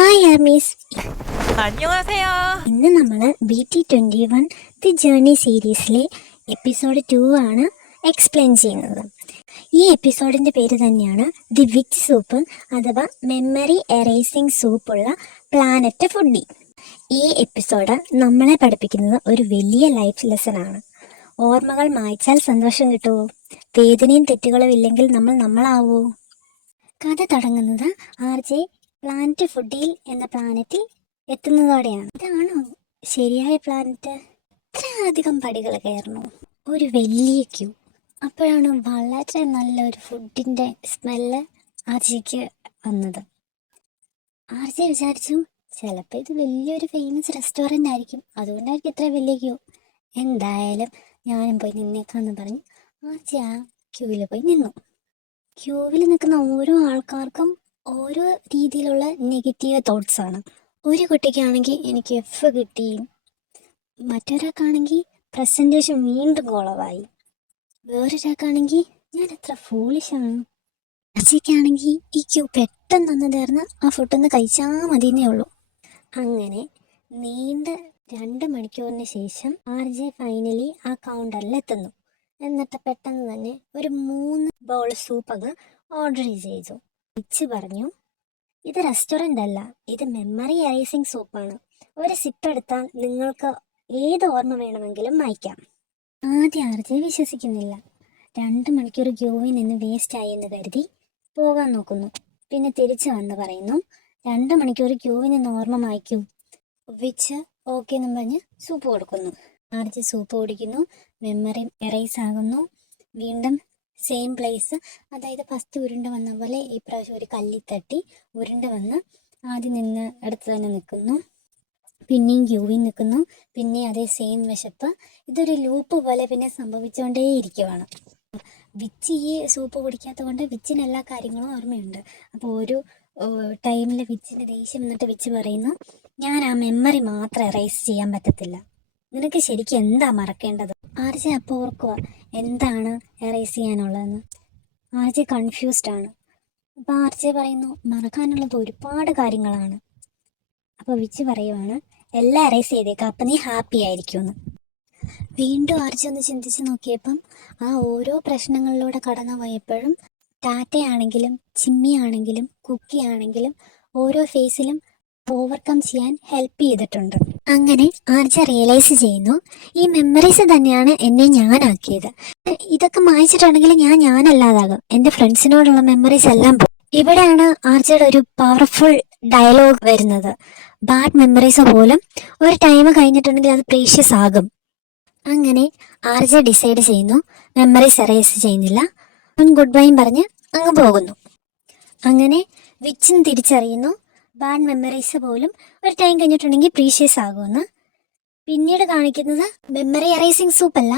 Hi armies. 안녕하세요. ഇന്ന് നമ്മൾ BT21 the journey സീരീസിലെ എപ്പിസോഡ് 2 ആണ് എക്സ്പ്ലെയിൻ ചെയ്യുന്നത്. ഈ എപ്പിസോഡിൻ്റെ പേര് തന്നെയാണ് ദി വിച്ച് സൂപ്പ് അഥവാ മെമ്മറി എറേസിംഗ് സൂപ്പുള്ള പ്ലാനറ്റ് ഫുഡി. ഈ എപ്പിസോഡ് നമ്മളെ പഠിപ്പിക്കുന്നത് ഒരു വലിയ ലൈഫ് ലെസൺ ആണ്. ഓർമ്മകൾ മായ്ച്ചാൽ സന്തോഷം കിട്ടുമോ? വേദനയും തെറ്റുകളും ഇല്ലെങ്കിൽ നമ്മൾ നമ്മളാവോ? കഥ തുടങ്ങുന്നത് RJ പ്ലാനറ്റ് ഫുഡിയിൽ എന്ന പ്ലാനറ്റിൽ എത്തുന്നതോടെയാണ്. ഇതാണോ ശരിയായ പ്ലാനറ്റ്? ഇത്രയധികം പടികൾ കയറണോ? ഒരു വലിയ ക്യൂ. അപ്പോഴാണ് വളരെ നല്ലൊരു ഫുഡിൻ്റെ സ്മെല്ല് RJക്ക് വന്നത്. RJ വിചാരിച്ചു ചിലപ്പോൾ ഇത് വലിയൊരു ഫേമസ് റെസ്റ്റോറൻ്റ് ആയിരിക്കും, അതുകൊണ്ടായിരിക്കും ഇത്ര വലിയ ക്യൂ. എന്തായാലും ഞാനും പോയി നിന്നേക്കാന്ന് പറഞ്ഞ് RJ ആ ക്യൂവിൽ പോയി നിന്നു. ക്യൂവിൽ നിൽക്കുന്ന ഓരോ ആൾക്കാർക്കും ഓരോ രീതിയിലുള്ള നെഗറ്റീവ് തോട്ട്സാണ്. ഒരു കുട്ടിക്കാണെങ്കിൽ എനിക്ക് F കിട്ടി, മറ്റൊരാൾക്കാണെങ്കിൽ പ്രസൻറ്റേഷൻ വീണ്ടും കുളവായി, വേറൊരാൾക്കാണെങ്കിൽ ഞാൻ എത്ര ഫോളിഷാണ്. അച്ഛയ്ക്കാണെങ്കിൽ ഈ ക്യൂ പെട്ടെന്നൊന്ന് തീർന്ന് ആ ഫുഡൊന്ന് കഴിച്ചാൽ മതിയെന്നേ ഉള്ളൂ. അങ്ങനെ നീണ്ട 2 മണിക്കൂറിന് ശേഷം RJ ഫൈനലി ആ കൗണ്ടറിൽ എത്തുന്നു. എന്നിട്ട് പെട്ടെന്ന് തന്നെ ഒരു 3 ബൗൾ സൂപ്പ് അങ്ങ് ഓർഡർ ചെയ്തു. വിച്ച് പറഞ്ഞു, ഇത് റെസ്റ്റോറൻ്റ് അല്ല, ഇത് മെമ്മറി എറേസിംഗ് സൂപ്പാണ്. ഒരു സിപ്പ് എടുത്താൽ നിങ്ങൾക്ക് ഏത് ഓർമ്മ വേണമെങ്കിലും മായ്ക്കാം. ആദ്യം RJ വിശ്വസിക്കുന്നില്ല. 2 മണിക്കൂർ ക്യൂവിൽ നിന്ന് വേസ്റ്റായി എന്ന് കരുതി പോകാൻ നോക്കുന്നു. പിന്നെ തിരിച്ചു വന്ന് പറയുന്നു, 2 മണിക്കൂർ ക്യൂവിൽ നിന്ന് ഓർമ്മ മായ്ക്കൂ. വിച്ച് ഓക്കെ എന്നും പറഞ്ഞ് സൂപ്പ് കൊടുക്കുന്നു. RJ സൂപ്പ് കുടിക്കുന്നു, മെമ്മറി എറേസ് ആകുന്നു. വീണ്ടും സെയിം പ്ലേസ്, അതായത് ഫസ്റ്റ് ഉരുണ്ട വന്ന പോലെ ഈ പ്രാവശ്യം ഒരു കല്ലിൽ തട്ടി ഉരുണ്ട വന്ന് ആദ്യം നിന്ന് അടുത്ത് തന്നെ നിൽക്കുന്നു. പിന്നെയും ക്യൂവിൽ നിൽക്കുന്നു, പിന്നെ അതേ സെയിം വിശപ്പ്. ഇതൊരു ലൂപ്പ് പോലെ പിന്നെ സംഭവിച്ചുകൊണ്ടേയിരിക്കുവാണ്. വിച്ച് ഈ സൂപ്പ് കുടിക്കാത്തത് കൊണ്ട് വിച്ചിന് എല്ലാ കാര്യങ്ങളും ഓർമ്മയുണ്ട്. അപ്പോൾ ഒരു ടൈമിൽ വിച്ചിൻ്റെ ദേഷ്യം എന്നിട്ട് വിച്ച് പറയുന്നു, ഞാൻ ആ മെമ്മറി മാത്രം എറേസ് ചെയ്യാൻ പറ്റത്തില്ല, നിനക്ക് ശരിക്കും എന്താ മറക്കേണ്ടത്? RJ അപ്പോൾ ഓർക്കുക എന്താണ് എറേസ് ചെയ്യാനുള്ളതെന്ന്. RJ കൺഫ്യൂസ്ഡ് ആണ്. അപ്പോൾ RJ പറയുന്നു, മറക്കാനുള്ളത് ഒരുപാട് കാര്യങ്ങളാണ്. അപ്പോൾ വിച്ച് പറയുവാണ്, എല്ലാം എറേസ് ചെയ്തേക്കാം, അപ്പം നീ ഹാപ്പി ആയിരിക്കുമെന്ന്. വീണ്ടും RJ ഒന്ന് ചിന്തിച്ച് നോക്കിയപ്പം ആ ഓരോ പ്രശ്നങ്ങളിലൂടെ കടന്നു പോയപ്പോഴും ടാറ്റയാണെങ്കിലും ചിമ്മിയാണെങ്കിലും കുക്കിയാണെങ്കിലും ഓരോ ഫേസിലും ഓവർകം ചെയ്യാൻ ഹെൽപ്പ് ചെയ്തിട്ടുണ്ട്. അങ്ങനെ RJ റിയലൈസ് ചെയ്യുന്നു, ഈ മെമ്മറീസ് തന്നെയാണ് എന്നെ ഞാനാക്കിയത്. ഇതൊക്കെ മായ്ച്ചിട്ടുണ്ടെങ്കിൽ ഞാനല്ലാതാകും, എൻ്റെ ഫ്രണ്ട്സിനോടുള്ള മെമ്മറീസ് എല്ലാം പോകും. ഇവിടെയാണ് RJയുടെ ഒരു പവർഫുൾ ഡയലോഗ് വരുന്നത്. ബാഡ് മെമ്മറീസ് പോലും ഒരു ടൈം കഴിഞ്ഞിട്ടുണ്ടെങ്കിൽ അത് പ്രീഷ്യസ് ആകും. അങ്ങനെ RJ ഡിസൈഡ് ചെയ്യുന്നു, മെമ്മറീസ് എറേസ് ചെയ്യുന്നില്ല, ഗുഡ് ബൈയും പറഞ്ഞ് അങ്ങ് പോകുന്നു. അങ്ങനെ വിച്ചും തിരിച്ചറിയുന്നു, ബാഡ് മെമ്മറീസ് പോലും ഒരു ടൈം കഴിഞ്ഞിട്ടുണ്ടെങ്കിൽ പ്രീഷ്യസ് ആകുമെന്ന്. പിന്നീട് കാണിക്കുന്നത് മെമ്മറി എറേസിംഗ് സൂപ്പല്ല,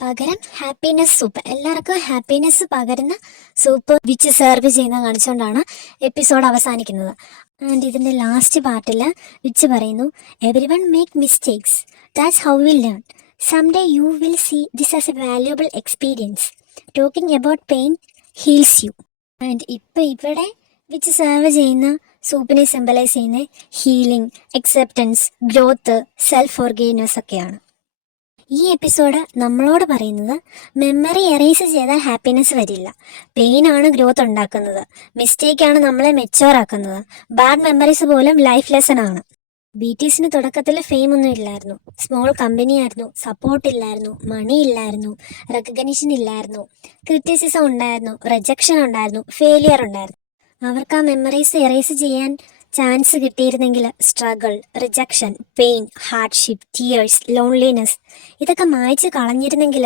പകരം ഹാപ്പിനെസ് സൂപ്പ്. എല്ലാവർക്കും ഹാപ്പിനെസ് പകരുന്ന സൂപ്പ് വിച്ച് സെർവ് ചെയ്യുന്ന കാണിച്ചുകൊണ്ടാണ് എപ്പിസോഡ് അവസാനിക്കുന്നത്. ആൻഡ് ഇതിൻ്റെ ലാസ്റ്റ് പാർട്ടിൽ വിച്ച് പറയുന്നു, everyone make mistakes, that's how will learn, someday you will see this as a valuable experience, talking about pain heals you. And ഇപ്പോൾ ഇവിടെ വിച്ച് സെർവ് ചെയ്യുന്ന സൂപ്പിനെ സിംബലൈസ് ചെയ്യുന്ന healing, acceptance, growth, self forgiveness ഒക്കെയാണ്. ഈ episode നമ്മളോട് പറയുന്നത് memory errors ചെയ്താൽ ഹാപ്പിനെസ് വരില്ല, പെയിനാണ് ഗ്രോത്ത് ഉണ്ടാക്കുന്നത്, മിസ്റ്റേക്കാണ് നമ്മളെ മെച്ചുവർ ആക്കുന്നത്, ബാഡ് മെമ്മറീസ് പോലും ലൈഫ് ലെസൺ ആണ്. BTSന് തുടക്കത്തിൽ ഫെയിം ഒന്നും ഇല്ലായിരുന്നു, സ്മോൾ കമ്പനി ആയിരുന്നു, സപ്പോർട്ട് ഇല്ലായിരുന്നു, മണി ഇല്ലായിരുന്നു, റെക്കഗ്നിഷൻ ഇല്ലായിരുന്നു, ക്രിറ്റിസിസം ഉണ്ടായിരുന്നു, റിജക്ഷൻ ഉണ്ടായിരുന്നു, ഫെയിലിയർ ഉണ്ടായിരുന്നു. അവർക്ക് ആ മെമ്മറീസ് എറേസ് ചെയ്യാൻ ചാൻസ് കിട്ടിയിരുന്നെങ്കിൽ struggle, rejection, pain, hardship, tears, loneliness ഇതൊക്കെ മായ്ച്ച് കളഞ്ഞിരുന്നെങ്കിൽ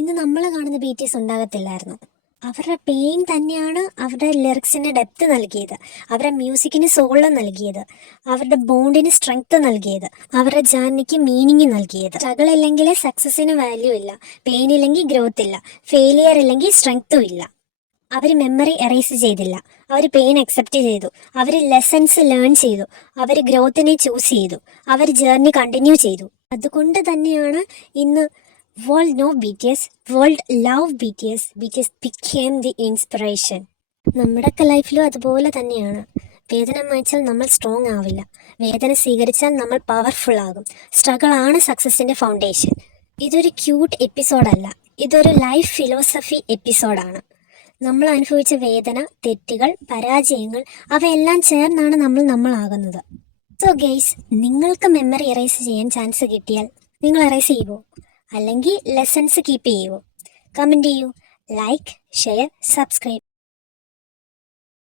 ഇന്ന് നമ്മൾ കാണുന്ന BTS ഉണ്ടാകത്തില്ലായിരുന്നു. അവരുടെ പെയിൻ തന്നെയാണ് അവരുടെ ലിറിക്സിന് ഡെപ്ത് നൽകിയത്, അവരുടെ മ്യൂസിക്കിന് സോള് നൽകിയത്, അവരുടെ ബോണ്ടിന് സ്ട്രെങ്ത് നൽകിയത്, അവരുടെ ജേർണിക്ക് മീനിങ് നൽകിയത്. സ്ട്രഗിൾ ഇല്ലെങ്കിൽ സക്സസിന് വാല്യൂ ഇല്ല, പെയിൻ ഇല്ലെങ്കിൽ ഗ്രോത്ത് ഇല്ല, ഫെയിലിയർ ഇല്ലെങ്കിൽ സ്ട്രെങ്ത്തും ഇല്ല. അവർ മെമ്മറി എറേസ് ചെയ്തില്ല, അവർ പെയിൻ അക്സെപ്റ്റ് ചെയ്തു, അവർ ലെസൺസ് ലേൺ ചെയ്തു, അവർ ഗ്രോത്തിനെ ചൂസ് ചെയ്തു, അവർ ജേർണി കണ്ടിന്യൂ ചെയ്തു. അതുകൊണ്ട് തന്നെയാണ് ഇന്ന് world no BTS, world love BTS, BTS became the inspiration. നമ്മുടെയൊക്കെ ലൈഫിലും അതുപോലെ തന്നെയാണ്. വേദന മായ്ച്ചാൽ നമ്മൾ സ്ട്രോങ് ആവില്ല. വേദന സ്വീകരിച്ചാൽ നമ്മൾ പവർഫുൾ ആകും. സ്ട്രഗിൾ ആണ് സക്സസിന്റെ ഫൗണ്ടേഷൻ. ഇതൊരു ക്യൂട്ട് എപ്പിസോഡല്ല, ഇതൊരു ലൈഫ് ഫിലോസഫി എപ്പിസോഡാണ്. നമ്മൾ അനുഭവിച്ച വേദന, തെറ്റുകൾ, പരാജയങ്ങൾ അവയെല്ലാം ചേർന്നാണ് നമ്മളാകുന്നത്. സോ ഗെയ്സ്, നിങ്ങൾക്ക് മെമ്മറി എറേസ് ചെയ്യാൻ ചാൻസ് കിട്ടിയാൽ നിങ്ങൾ എറേസ് ചെയ്യുമോ? അല്ലെങ്കിൽ ലെസൺസ് കീപ്പ് ചെയ്യുമോ? കമൻറ്റ് ചെയ്യൂ. Like, share, subscribe.